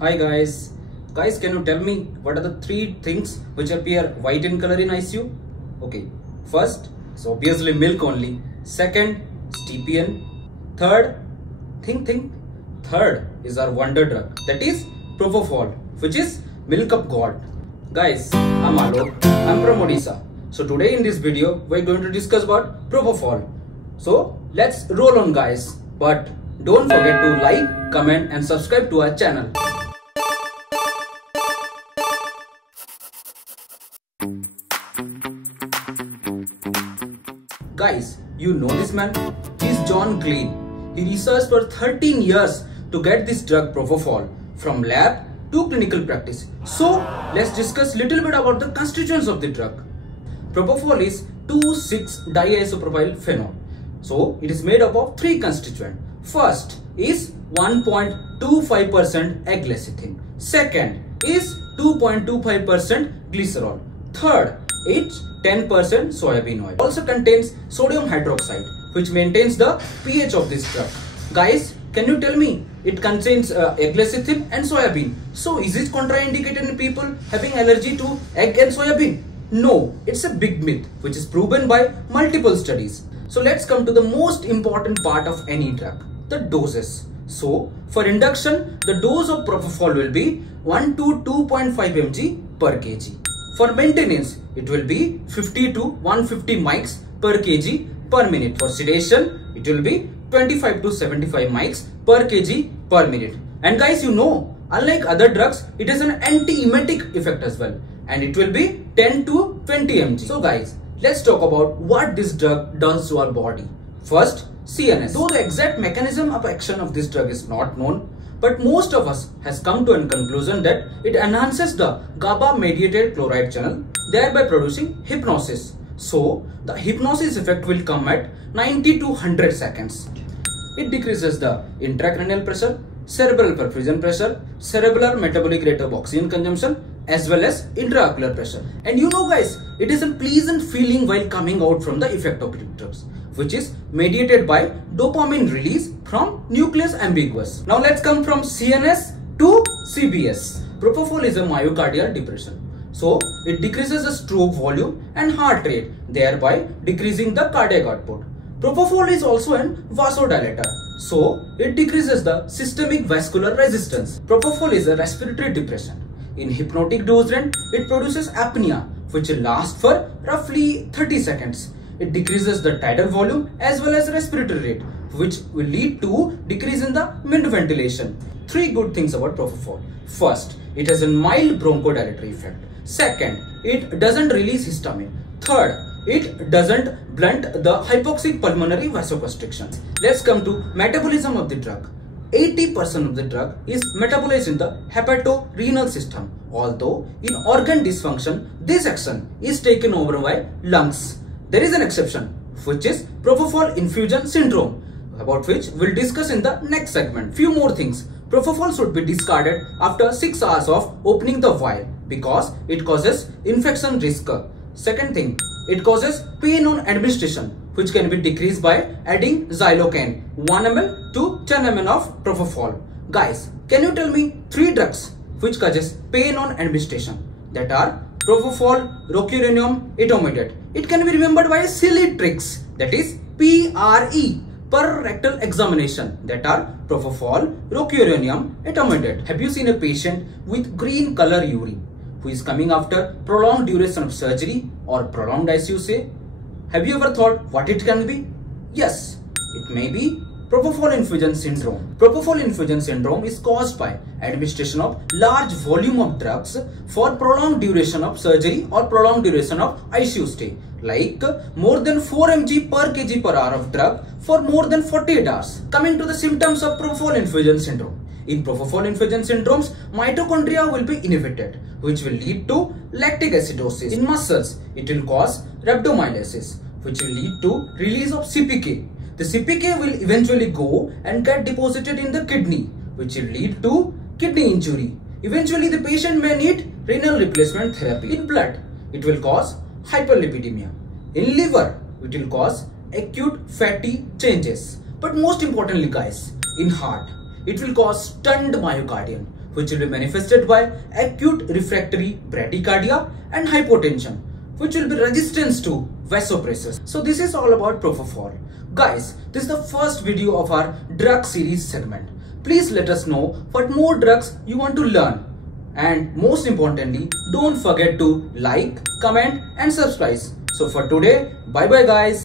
Hi guys. Guys, can you tell me what are the three things which appear white in color in ICU? Okay. First is obviously milk only. Second is TPN. Third, think. Third is our wonder drug, that is Propofol, which is milk of God. Guys, I'm Alok. I'm from Odisha. So today in this video, we're going to discuss about Propofol. So let's roll on, guys. But don't forget to like, comment and subscribe to our channel. Guys, you know this man? He's John Glenn. He researched for 13 years to get this drug Propofol from lab to clinical practice. So let's discuss little bit about the constituents of the drug. Propofol is 2,6-diisopropyl phenol. So it is made up of three constituents. First is 1.25% egg-lecithin. Second is 2.25% glycerol. Third, it's 10% soybean oil. Also contains sodium hydroxide, which maintains the pH of this drug. Guys, can you tell me? It contains egg-lecithin and soybean. So is it contraindicated in people having allergy to egg and soybean? No, it's a big myth which is proven by multiple studies. So let's come to the most important part of any drug, the doses. So for induction, the dose of Propofol will be 1 to 2.5 mg per kg. For maintenance, it will be 50 to 150 mics per kg per minute. For sedation, it will be 25 to 75 mics per kg per minute. And guys, you know, unlike other drugs, it has an anti-emetic effect as well. And it will be 10 to 20 mg. So guys, let's talk about what this drug does to our body. First, CNS. Though the exact mechanism of action of this drug is not known, but most of us has come to a conclusion that it enhances the GABA mediated chloride channel, thereby producing hypnosis. So the hypnosis effect will come at 90 to 100 seconds. It decreases the intracranial pressure, cerebral perfusion pressure, cerebral metabolic rate of oxygen consumption, as well as intraocular pressure. And you know guys, it is a pleasant feeling while coming out from the effect of drugs, which is mediated by dopamine release from nucleus ambiguous. Now let's come from CNS to CBS. Propofol is a myocardial depression. So it decreases the stroke volume and heart rate, thereby decreasing the cardiac output. Propofol is also an vasodilator. So it decreases the systemic vascular resistance. Propofol is a respiratory depression. In hypnotic dose range, it produces apnea, which will last for roughly 30 seconds. It decreases the tidal volume as well as respiratory rate, which will lead to decrease in the mid ventilation. Three good things about Propofol. First, it has a mild bronchodilatory effect. Second, it doesn't release histamine. Third, it doesn't blunt the hypoxic pulmonary vasoconstriction. Let's come to metabolism of the drug. 80% of the drug is metabolized in the hepatorenal system, although in organ dysfunction, this action is taken over by lungs. There is an exception, which is Propofol infusion syndrome, about which we'll discuss in the next segment. Few more things. Propofol should be discarded after 6 hours of opening the vial because it causes infection risk. Second thing, it causes pain on administration, which can be decreased by adding xylocaine 1 ml to 10 ml of Propofol. Guys, can you tell me three drugs which causes pain on administration? That are Propofol, rocuronium, etomidate. It can be remembered by silly tricks, that is PRE, per rectal examination, that are Propofol, rocuronium, etomidate. Have you seen a patient with green color urine who is coming after prolonged duration of surgery or prolonged ICU stay? Have you ever thought what it can be? Yes, it may be Propofol infusion syndrome. Propofol infusion syndrome is caused by administration of large volume of drugs for prolonged duration of surgery or prolonged duration of ICU stay, like more than 4 mg per kg per hour of drug for more than 48 hours. Coming to the symptoms of Propofol infusion syndrome. In Propofol infusion syndromes, mitochondria will be inhibited, which will lead to lactic acidosis. In muscles, it will cause rhabdomyolysis, which will lead to release of CPK. The CPK will eventually go and get deposited in the kidney, which will lead to kidney injury. Eventually, the patient may need renal replacement therapy. In blood, it will cause hyperlipidemia. In liver, it will cause acute fatty changes. But most importantly guys, in heart, it will cause stunned myocardium, which will be manifested by acute refractory bradycardia, and hypotension, which will be resistance to vasopressors. So this is all about propofol. Guys, this is the first video of our drug series segment. Please let us know what more drugs you want to learn. And most importantly, don't forget to like, comment and subscribe. So for today, bye bye guys.